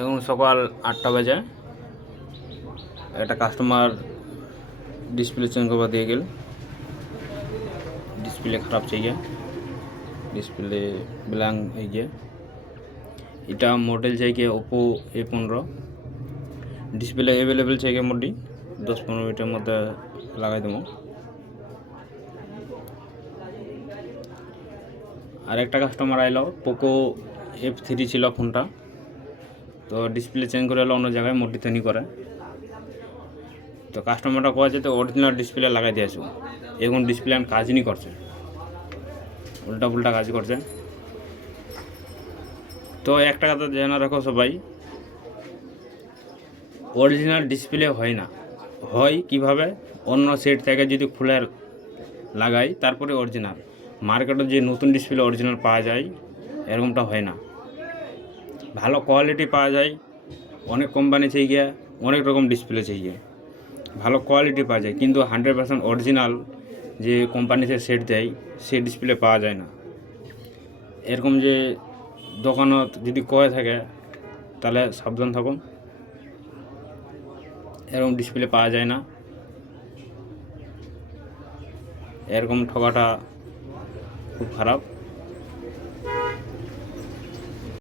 এখন সকাল 8টা বাজে। একটা কাস্টমার ডিসপ্লে চেঞ্জ করবা দিয়ে গেল। ডিসপ্লে খারাপ चाहिए, डिस्प्ले ब्लैंक है ये। इटा मॉडल चाहिए ओप्पो A15। डिसप्ले अवेलेबल चाहिए मोटी 10-15 मिनटर मध्य लगा देव। और एक कास्टमार आइल पोको F3 छिलो फोनटा, तो डिसप्ले चेंज कर अन्य जगह मोटी नहीं करे। तो कास्टमारटा कहे तो अरिजिनल डिसप्ले लगा दिए এখন डिसप्ले काज नहीं करছে, उल्टा पुल्टा काज करছে। तो एक कथा जाना रखो सबाई, অরিজিনাল ডিসপ্লে হয় না, হয় কিভাবে অন্য সেট থেকে যদি খুলে লাগাই তারপরে অরিজিনাল। মার্কেটে যে নতুন ডিসপ্লে অরিজিনাল পাওয়া যায় এরকমটা হয় না। ভালো কোয়ালিটি পাওয়া যায়, অনেক কোম্পানি चाहिए, অনেক রকম ডিসপ্লে चाहिए, ভালো কোয়ালিটি পাওয়া যায়, কিন্তু 100% অরিজিনাল যে কোম্পানিতে সেট দেয় সে ডিসপ্লে পাওয়া যায় না। এরকম যে দোকানত যদি কয়ে থাকে তাহলে সাবধান থাকুন, এরকম ডিসপ্লে পাওয়া যায় না। এরকম ঠকাটা খুব খারাপ।